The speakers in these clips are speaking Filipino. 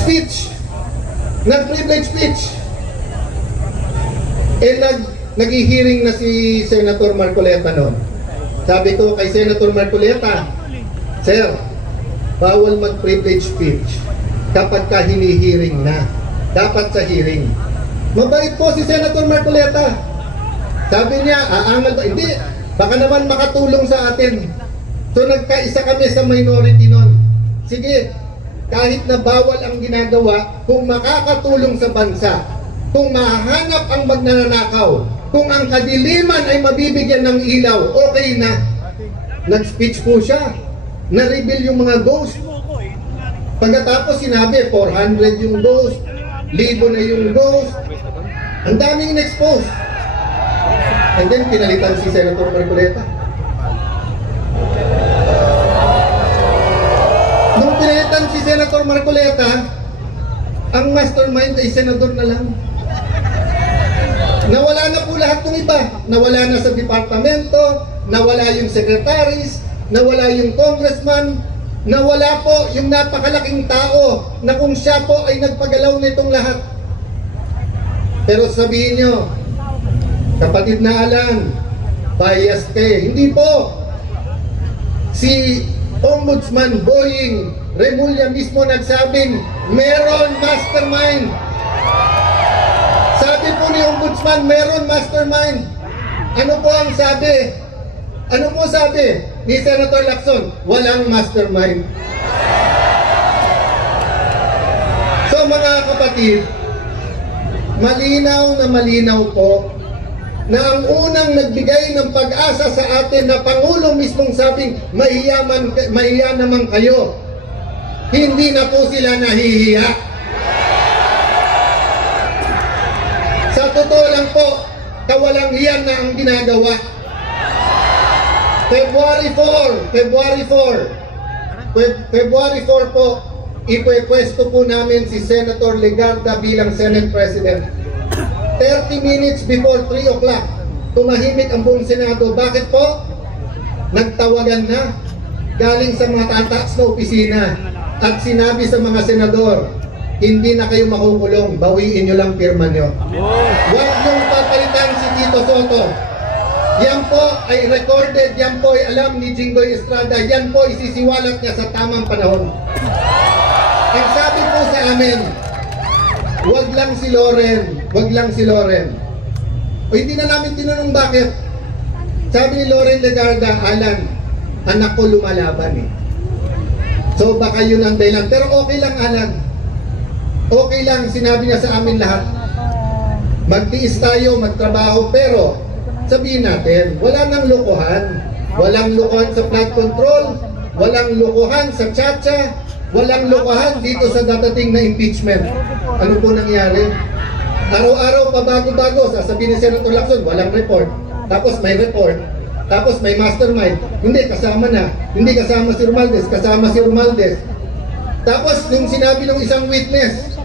speech. Nag-privilege speech. Nag-hearing na si Senator Marcoleta noon. Sabi ko kay Senator Marcoleta, Sir, bawal mag-privilege speech kapag ka hini-hearing na. Dapat sa hearing. Mabait po si Senator Marcoleta. Sabi niya, aangal ba? Hindi, baka naman makatulong sa atin. So nagkaisa kami sa minority noon. Sige, kahit na bawal ang ginagawa, kung makakatulong sa bansa, kung mahanap ang magnanakaw, kung ang kadiliman ay mabibigyan ng ilaw, okay na. Nag-speech po siya. Na-reveal yung mga ghost. Pagkatapos sinabi, 400 yung ghost, 1,000 na yung ghost. Ang daming in-expose. And then pinalitan si Senator Marcoleta. Nung pinalitan si Senator Marcoleta, ang mastermind ay senador na lang. Nawala na po lahat ng iba. Nawala na sa departamento, nawala yung secretaries, nawala yung congressman, nawala po yung napakalaking tao na kung siya po ay nagpagalaw nitong lahat. Pero sabihin nyo, kapatid na Alan, bias Hindi po. Si Ombudsman Boying Remulla mismo nagsabing, meron mastermind. Sabi po ni Ombudsman, meron mastermind. Ano po ang sabi? Ano po sabi ni Senator Lacson? Walang mastermind. So mga kapatid, malinaw na malinaw po na ang unang nagbigay ng pag-asa sa atin na Pangulo mismong sabing mahiya naman kayo. Hindi na po sila nahihiya. Sa totoo lang po, kawalang hiyan na ang ginagawa. February 4 po, ipwepuesto po namin si Senator Legarda bilang Senate President. 30 minutes before 3 o'clock, tumahimik ang buong Senado. Bakit po? Nagtawagan na galing sa mga tataas na opisina at sinabi sa mga senador, hindi na kayo makukulong, bawiin nyo lang pirma nyo. Huwag niyong papalitan si Tito Soto. Yan po ay recorded, yan po ay alam ni Jinggoy Estrada, yan po isisiwalat niya sa tamang panahon. Ang sabi po sa amin, wag lang si Loren. O hindi na namin tinanong bakit. Sabi ni Loren Legarda, Alan, anak ko lumalaban eh. So baka yun ang dahilan. Pero okay lang, Alan. Okay lang, sinabi niya sa amin lahat. Magtiis tayo, magtrabaho, pero sabihin natin, wala nang lokohan. Walang lokohan sa flood control, walang lokohan sa tsa-tsa, walang lokohan dito sa dadating na impeachment. Ano po nangyari? Araw-araw pabago-bago, sasabihin ni Senator Lacson, walang report. Tapos may report. Tapos may mastermind. Hindi, kasama na. Hindi kasama si Romualdez, kasama si Romualdez. Tapos yung sinabi ng isang witness,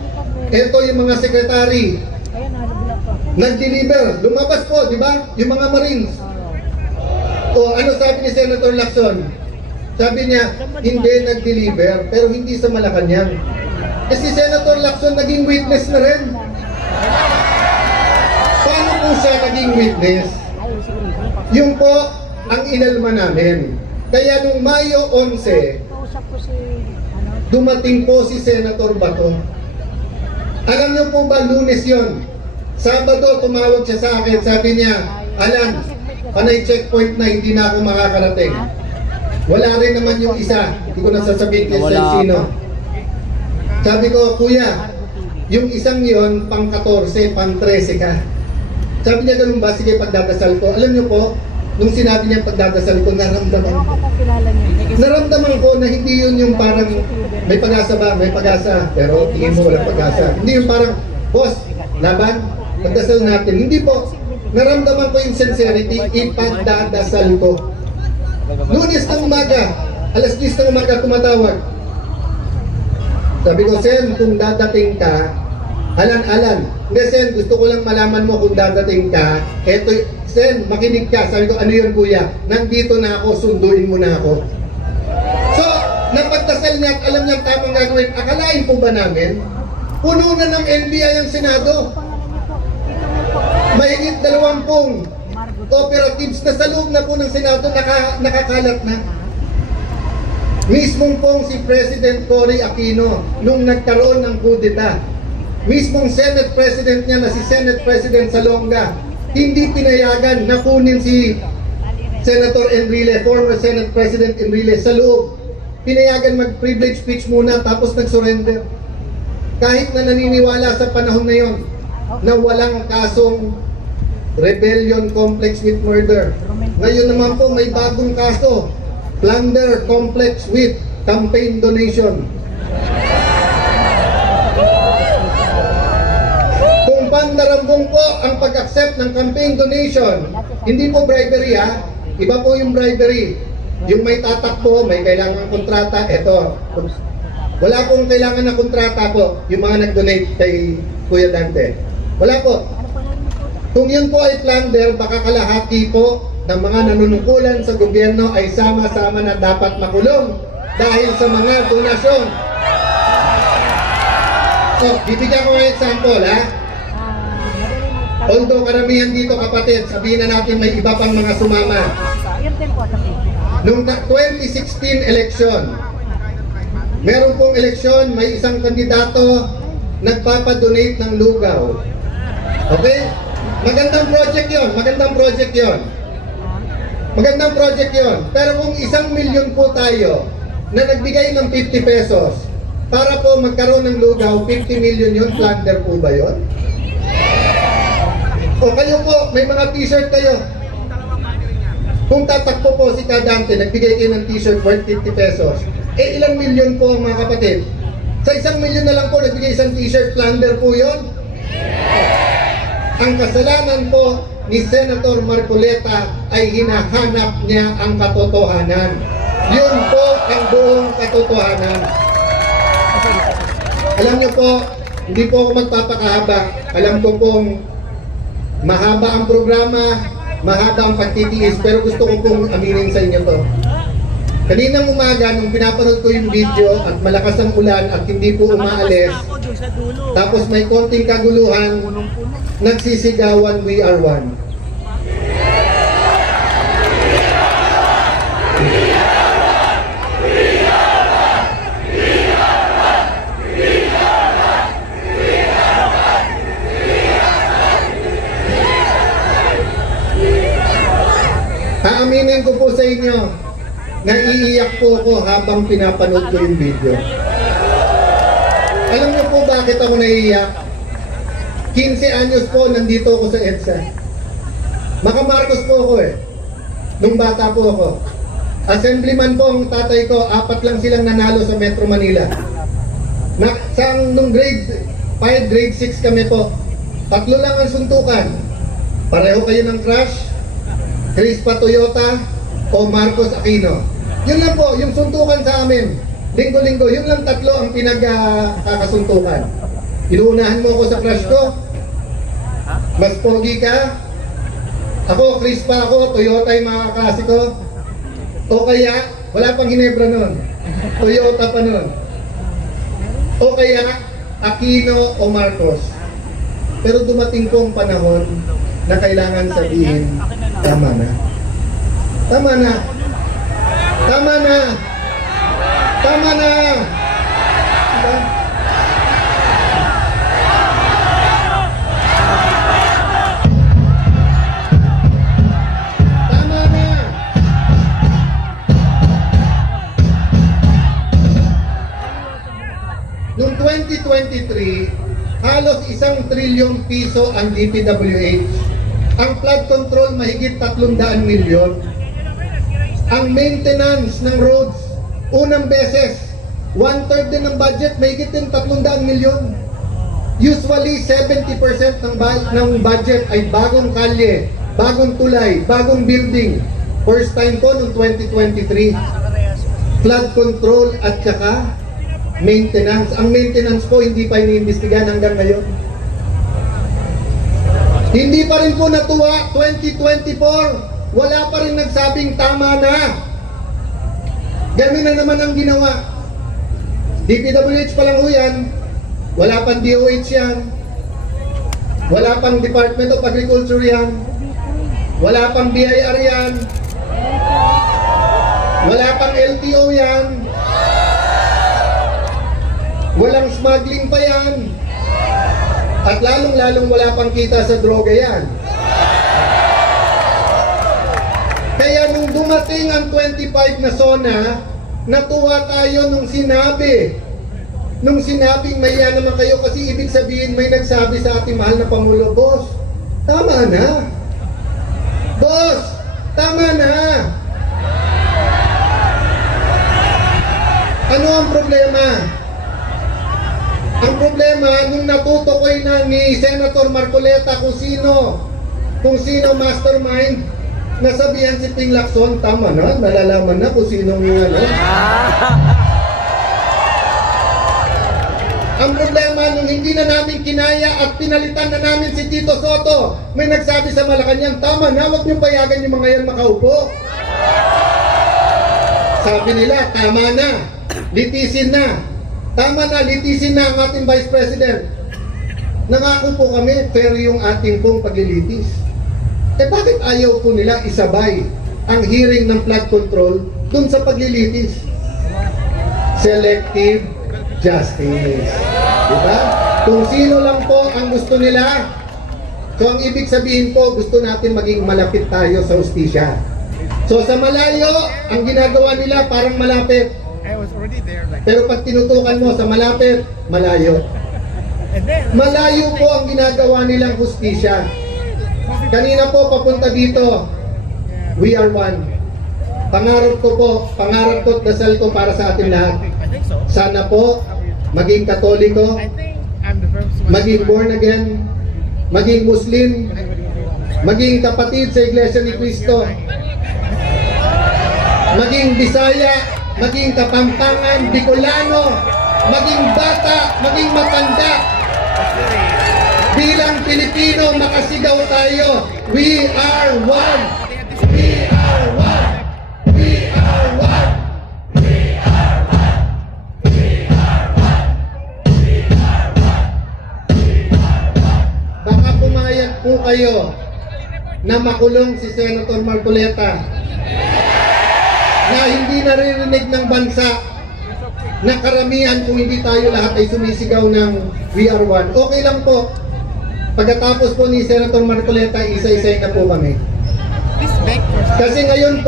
eto yung mga secretary, nag-deliver. Lumabas po, di ba? Yung mga Marines. O ano sabi ni Senator Lacson? Sabi niya, hindi nag-deliver, pero hindi sa Malacanang. Kasi Senator Lacson naging witness na rin. Paano po siya naging witness? Yung po ang inalma namin. Kaya nung Mayo 11, dumating po si Senator Bato. Alam niyo po ba, Lunes yon? Sabado, tumawag siya sa akin. Sabi niya, Alan, panay checkpoint na hindi na ako makakarating. Wala rin naman yung isa. Hindi ko nasasabihin kay sino. Sabi ko, Kuya, yung isang yon pang 14, pang 13 ka. Sabi niya, ganun ba? Sige, pagdadasal ko. Alam niyo po, nung sinabi niya pagdadasal ko, naramdaman ko na hindi yun yung parang may pag-asa ba? May pag-asa. Pero tingin mo walang pag-asa. Hindi yung parang, boss, laban, pagdasal natin. Hindi po. Naramdaman ko yung sincerity, ipagdadasal ko. Lunes ng umaga, alas 10 ng umaga tumatawag. Sabi ko, Sen, kung dadating ka, Alan, hindi Sen, gusto ko lang malaman mo kung dadating ka. Eto, Sen, makinig ka. Sabi ko, ano yun kuya? Nandito na ako, sunduin mo na ako. So, napagdasal tinagal niya at alam niya ang tamang gagawin. Akalain po ba namin? Puno na ng NBI ang Senado. Mahigit 20 operatives na sa loob na po ng Senado nakakalat na. Mismong pong si President Cory Aquino nung nagkaroon ng kudeta, mismong Senate President niya na si Senate President Salonga, hindi pinayagan na kunin si Senator Enrile, former Senate President Enrile sa loob. Pinayagan mag-privilege speech muna tapos nag-surrender. Kahit na naniniwala sa panahon na yon na walang kasong rebellion complex with murder. Ngayon naman po may bagong kaso, plunder complex with campaign donation. Kung pandarambong po ang pag-accept ng campaign donation, hindi po bribery ha, iba po yung bribery. Yung may tatakbo, may kailangan kontrata, eto. Wala pong kailangan na kontrata po, yung mga nag-donate kay Kuya Dante. Wala po. Kung yun po ay plunder, baka kalahati po ng mga nanunungkulan sa gobyerno ay sama-sama na dapat makulong dahil sa mga donasyon. So, bibigyan ko ng example ha. Although karamihan dito kapatid, sabihin na natin may iba pang mga sumama. Noong 2016 election, meron pong eleksyon, may isang kandidato nagpapadonate ng lugaw. Okay? Magandang project yon, magandang project yon. Magandang project yon. Pero kung 1 milyon po tayo na nagbigay ng 50 pesos para po magkaroon ng lugaw, 50 million yun, plunder po ba yun? O kayo po, may mga t-shirt kayo. Kung tatakbo po si Kadante, nagbigay kayo ng t-shirt worth 50 pesos, eh ilang milyon po mga kapatid? Sa 1 milyon na lang po nagbigay isang t-shirt, plunder po yun? Ang kasalanan po ni Senator Marcoleta ay hinahanap niya ang katotohanan. Yun po ang buong katotohanan. Alam niyo po, hindi po ako magpapakahaba. Alam ko pong mahaba ang programa, mahaba ang pagtitiis, pero gusto ko pong aminin sa inyo to. Kaninang umaga, nung pinapanood ko yung video at malakas ang ulan at hindi po umaalis, tapos may konting kaguluhan, nagsisigawan, "We are one." Aaminin ko po sa inyo, naiiyak po ako habang pinapanood ko yung video. Alam niyo po bakit ako naiiyak? 15 anyos po nandito ako sa EDSA. Maka-Marcos po ako eh. Nung bata po ako. Assemblyman po ang tatay ko, 4 lang silang nanalo sa Metro Manila. Nung grade 5, grade 6 kami po, 3 lang ang suntukan. Pareho kayo ng crush, Crispa Toyota o Marcos Aquino. Yun lang po, yung suntukan sa amin. Linggo-linggo, yun lang 3 ang pinagkakasuntukan. Inuunahan mo ako sa crush ko, mas pogi ka, ako, Crispa ako, Toyota yung mga kaklase ko, o kaya, wala pang Ginebra nun, Toyota pa nun, o kaya, Aquino o Marcos. Pero dumating po ang panahon na kailangan sabihin, tama na. Tama na. Tama na. Tama na. Diba? Tama na. Noong 2023, halos 1 trilyong piso ang DPWH. Ang flood control mahigit 300 milyon. Ang maintenance ng roads, unang beses, 1/3 din ng budget, mahigit din 300 milyon. Usually, 70% ng budget ay bagong kalye, bagong tulay, bagong building. First time po noong 2023. Flood control at saka maintenance. Ang maintenance po hindi pa iniimbestigahan hanggang ngayon. Hindi pa rin po natuwa, 2024, wala pa rin nagsabing tama na. Ganun na naman ang ginawa. DPWH pa lang ho yan, wala pang DOH yan, wala pang Department of Agriculture yan, wala pang BIR yan, wala pang LTO yan, walang smuggling pa yan, at lalong-lalong wala pang kita sa droga yan. Kaya nung dumating ang 25 na SONA, natuwa tayo nung sinabing maya naman kayo kasi ibig sabihin may nagsabi sa ating mahal na Pangulo, Boss, tama na. Boss, tama na. Ano ang problema? Ang problema, nung natutukoy na ni Senator Marcoleta kung sino mastermind, nasabihan si Ping Lacson, tama na, nalalaman na kung sinong ano. Ang problema, nung hindi na namin kinaya at pinalitan na namin si Tito Soto, may nagsabi sa Malacanang, tama na, huwag niyong payagan yung mga yan makaupo. Sabi nila, tama na, litisin na. Tama na, litisin na ang ating Vice President. Nangako po kami, fair yung ating pong paglilitis. Eh bakit ayaw po nila isabay ang hearing ng flood control dun sa paglilitis? Selective justice. Diba? Kung sino lang po ang gusto nila. So ang ibig sabihin po, gusto natin maging malapit tayo sa hustisya. So sa malayo, ang ginagawa nila parang malapit. Pero pag tinutukan mo sa malapit, malayo. Malayo po ang ginagawa nilang hustisya. Kanina po papunta dito, we are one. Pangarap ko at dasal ko para sa ating lahat. Sana po maging Katoliko, maging born again, maging Muslim, maging kapatid sa Iglesia ni Cristo, maging Bisaya, maging Kapampangan, Bicolano, maging bata, maging matanda. Bilang Pilipino, makasigaw tayo. We are one. We are one. We are one. We are one. We are one. We are one. We are one. Baka pumayag po kayo na makulong si Senator Marcoleta na hindi naririnig ng bansa na karamihan kung hindi tayo lahat ay sumisigaw ng we are one. Okay lang po. Pagkatapos po ni Senator Marcoleta, isa-isay na po kami. Kasi ngayon,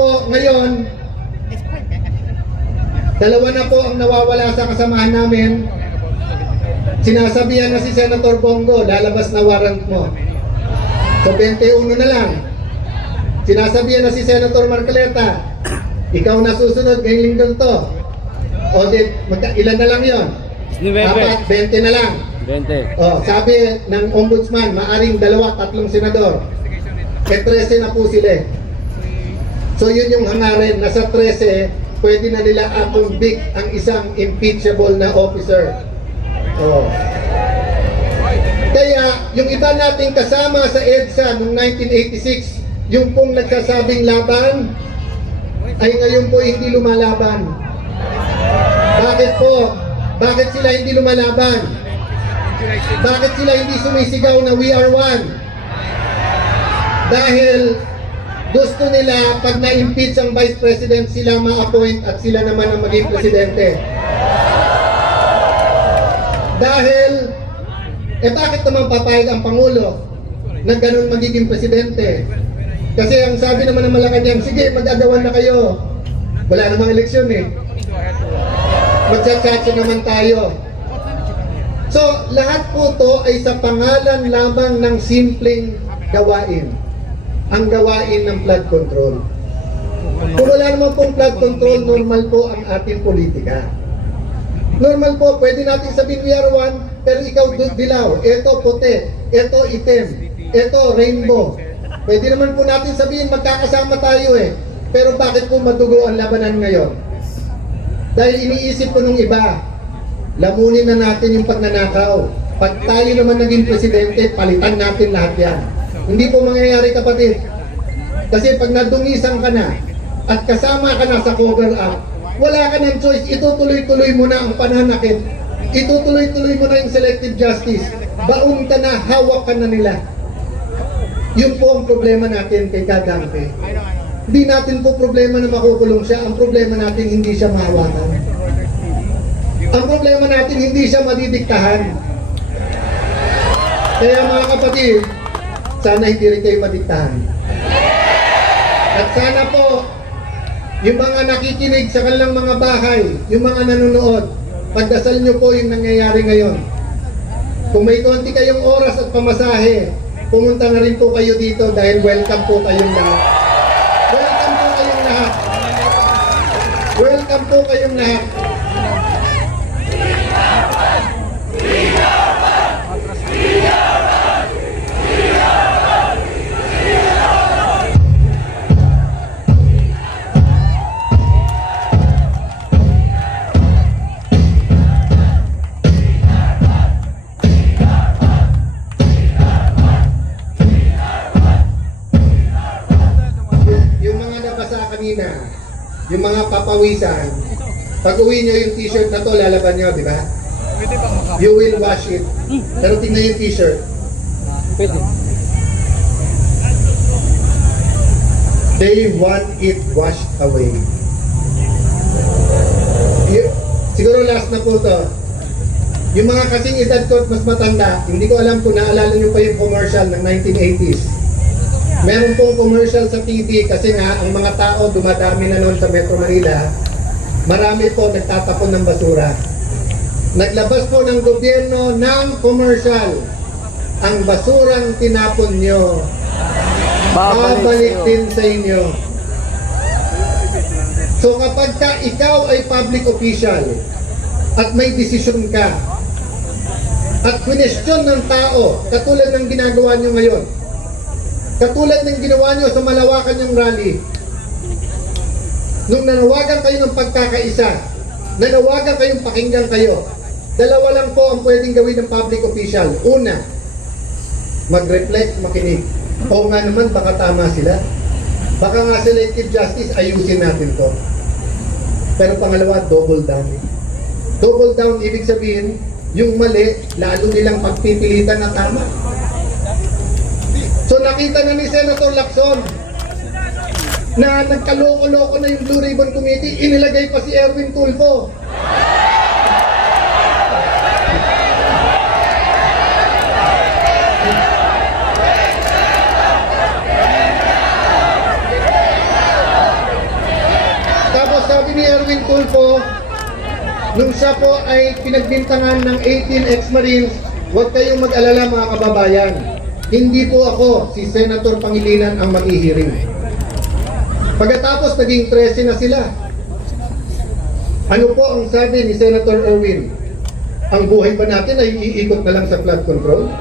dalawa na po ang nawawala sa kasamahan namin. Sinasabihan na si Senator Bongo, lalabas na warrant mo. So 21 na lang. Sinasabihan na si Senator Marcoleta, ikaw na susunod, ngayong linggo to. O di, ilan na lang yon? Dapat 20 na lang. 20. Oh, sabi ng ombudsman, maaring 2-3 senador. Eh 13 na po sila. So yun yung hangarin, nasa 13, pwede na nila convict ang isang impeachable na officer. Oh. Kaya yung iba nating kasama sa EDSA noong 1986, yung pong nagsasabing laban, ay ngayon po hindi lumalaban. Bakit po? Bakit sila hindi lumalaban? Bakit sila hindi sumisigaw na we are one? Dahil gusto nila pag na-impeach ang Vice President, sila ma-appoint at sila naman ang maging presidente. Dahil, bakit naman papayag ang Pangulo na ganun magiging presidente? Kasi ang sabi naman ng Malacanang, sige, mag-agawan na kayo. Wala namang eleksyon eh. Magtsatsacha naman tayo. So, lahat po to ay sa pangalan lamang ng simpleng gawain. Ang gawain ng flood control. Kung wala naman pong flood control, normal po ang ating politika. Normal po, pwede natin sabihin we are one, pero ikaw dilaw, eto puti, eto itim, eto rainbow. Pwede naman po natin sabihin magkakasama tayo eh. Pero bakit po madugo ang labanan ngayon? Dahil iniisip ko nung iba, lamunin na natin yung pagnanakaw. Pag tayo naman naging presidente, palitan natin lahat yan. Hindi po mangyayari, kapatid. Kasi pag nadungisan ka na at kasama ka na sa cover up, wala ka ng choice, itutuloy-tuloy mo na ang pananakit. Itutuloy-tuloy mo na yung selective justice. Baon ka na, hawak ka na nila. Yun po ang problema natin kay Kadampe. Hindi natin po problema na makukulong siya. Ang problema natin, hindi siya mahawakan. Ang problema natin, hindi siya madidiktahan. Kaya mga kapatid, sana hindi rin kayo madiktahan. At sana po, yung mga nakikinig sa kanilang mga bahay, yung mga nanonood, pagdasal nyo po yung nangyayari ngayon. Kung may konti kayong oras at pamasahe, pumunta na rin po kayo dito dahil welcome po kayong lahat. Welcome po kayong lahat. Welcome po kayong lahat. Yung mga papawisan, pag uwi nyo yung t-shirt na to, lalaban nyo, di ba? You will wash it. Pero tingnan yung t-shirt. Pwede. They want it washed away. Siguro last na po to. Yung mga kasing edad ko at mas matanda, hindi ko alam kung naalala nyo pa yung commercial ng 1980s. Meron pong commercial sa TV kasi nga ang mga tao dumadami na noon sa Metro Manila. Marami po nagtatapon ng basura. Naglabas po ng gobyerno ng commercial. Ang basurang tinapon nyo, babalik din sa inyo. So kapag ikaw ay public official at may desisyon ka at question ng tao, katulad ng ginagawa nyo ngayon, katulad ng ginawa nyo sa Malawakan yung rally. Nung nanawagan kayo ng pagkakaisa, nanawagan kayong pakinggan kayo, dalawa lang po ang pwedeng gawin ng public official. Una, mag-reflect, makinig. Oo nga naman, baka tama sila. Baka nga selective justice, ayusin natin to. Pero pangalawa, double down. Double down, ibig sabihin, yung mali, lalo nilang pagpipilitan na tama. So nakita na ni Senator Lacson na nagkaloko-loko na yung Blue Ribbon Committee, inilagay pa si Erwin Tulfo. Tapos sabi ni Erwin Tulfo, nung siya po ay pinagbintangan ng 18 ex-Marines, huwag kayong mag-alala mga kababayan. Hindi po ako, si Senator Pangilinan ang mag-ihiring. Pagkatapos naging 13 na sila. Ano po ang sabi ni Senator Erwin? Ang buhay ba natin ay iikot na lang sa flood control?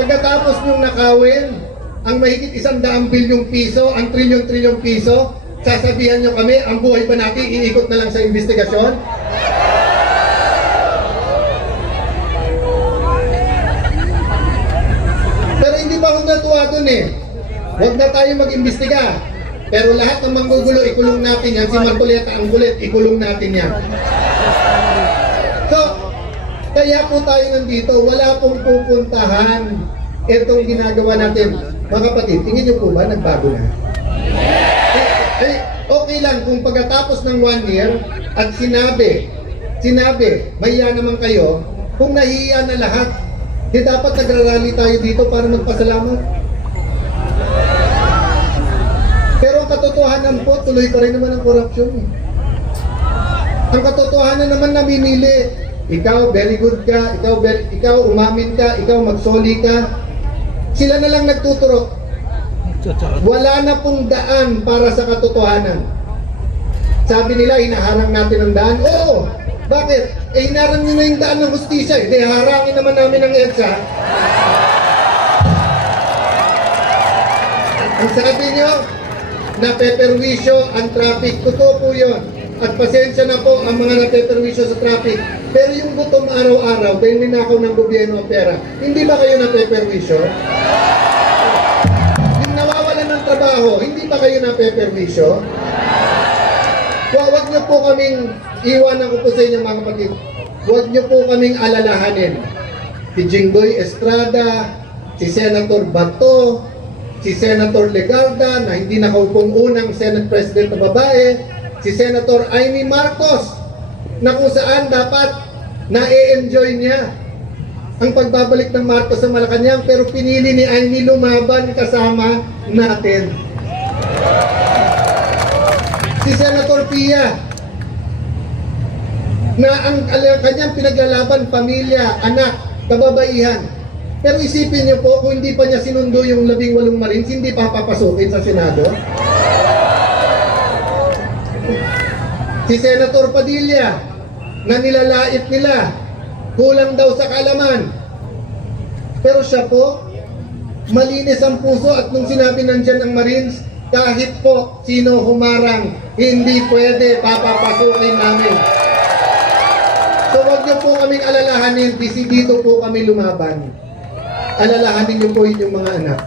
Pagkatapos nung nakawin, ang mahigit 100 bilyong piso, ang trilyon-trilyong piso, sasabihan nyo kami, ang buhay ba natin iikot na lang sa investigasyon? Natuwa dun eh. Huwag na tayo mag-imbestiga. Pero lahat ng manggugulo, ikulong natin yan. Si Marcoleta ang kulit, ikulong natin yan. So, kaya po tayo nandito. Wala pong pupuntahan itong ginagawa natin. Mga kapatid, tingin niyo po ba nagbago na? Okay lang kung pagkatapos ng 1 year at sinabi, mahiya naman kayo, kung nahiya na lahat, di dapat nagrarally tayo dito para magpasalamat. Pero ang katotohanan po, tuloy pa rin naman ang korupsyon. Ang katotohanan naman namimili. Ikaw, very good ka. Ikaw umamin ka. Ikaw magsoli ka. Sila na lang nagtuturok. Wala na pong daan para sa katotohanan. Sabi nila, hinaharang natin ang daan. Oo! Bakit? Hinarang nyo na yung daan ng hustisya eh. Harangin naman namin ang EDSA. Ang sabi nyo, napeperwisyo ang traffic. Totoo po yun. At pasensya na po ang mga napeperwisyo sa traffic. Pero yung gutom araw-araw, dahil ninakaw ng gobyerno ang pera, hindi ba kayo napeperwisyo? Yung nawawalan ng trabaho, trabaho, hindi ba kayo napeperwisyo? Huwag niyo po kaming, iwanan ko po sa inyo mga kapatid, huwag niyo po kaming alalahanin. Si Jinggoy Estrada, si Senator Bato, si Senator Legarda na hindi nakaupong unang Senate President na babae, si Senator Amy Marcos na kung saan dapat na-enjoy niya ang pagbabalik ng Marcos sa Malacanang, pero pinili ni Amy lumaban kasama natin. Si Senator Pia na ang kanyang pinaglalaban, pamilya, anak, kababaihan. Pero isipin niyo po, kung hindi pa niya sinundo yung 18 Marines, hindi pa papasukin sa Senado. Si Senator Padilla, na nilalait nila, kulang daw sa kaalaman. Pero siya po, malinis ang puso at nung sinabi nandyan ang Marines, kahit po sino humarang, hindi pwede papapasukin namin. So wag niyo po kaming alalahanin, disidido po kami lumaban. Alalahanin niyo po yung mga anak.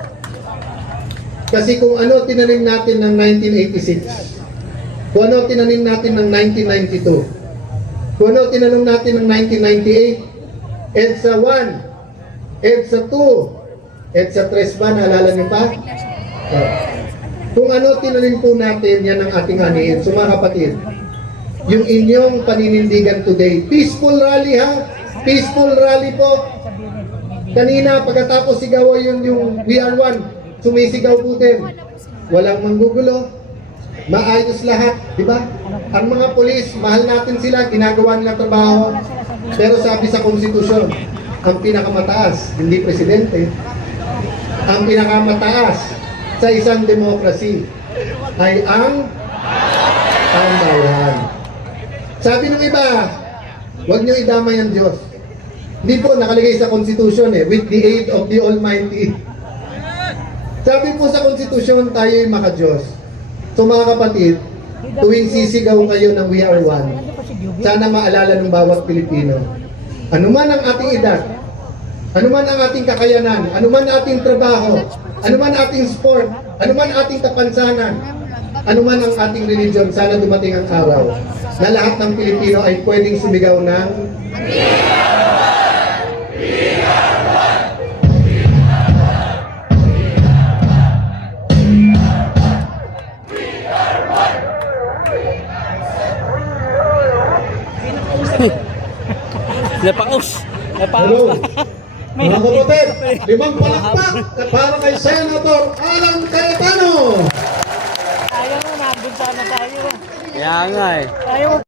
Kasi kung ano tinanim natin ng 1986, kung ano tinanim natin ng 1992, kung ano tinanim natin ng 1998, EDSA 1, EDSA 2, EDSA 3 ba, naalala niyo pa? Kung ano tinanim po natin, yan ang ating anihin. So mga kapatid, yung inyong paninindigan today, peaceful rally ha? Peaceful rally po. Kanina, pagkatapos sigaw yung We Are One, sumisigaw po din. Walang manggugulo, maayos lahat, di ba? Ang mga polis, mahal natin sila, ginagawa nilang trabaho. Pero sabi sa konstitusyon, ang pinakamataas, hindi presidente, ang pinakamataas sa isang demokrasi ay ang tambayan. Sabi ng iba, huwag niyo idamay ang Diyos. Hindi po nakalagay sa konstitusyon with the aid of the Almighty. Sabi po sa konstitusyon, tayo'y maka-Diyos. So mga kapatid, tuwing sisigaw kayo ng We Are One, sana maalala ng bawat Pilipino, anuman ang ating edad, anuman ang ating kakayanan, anuman ang ating trabaho, anuman ang ating sport, anuman ang ating kapansanan, anuman ang ating religion, sana dumating ang araw na lahat ng Pilipino ay pwedeng sumigaw ng Napaus. hello. Mga kapatid, 5 palakpak para kay Senator Alan Cayetano. Ayaw mo, nandun sana tayo. Kaya nga eh. Ayaw mo.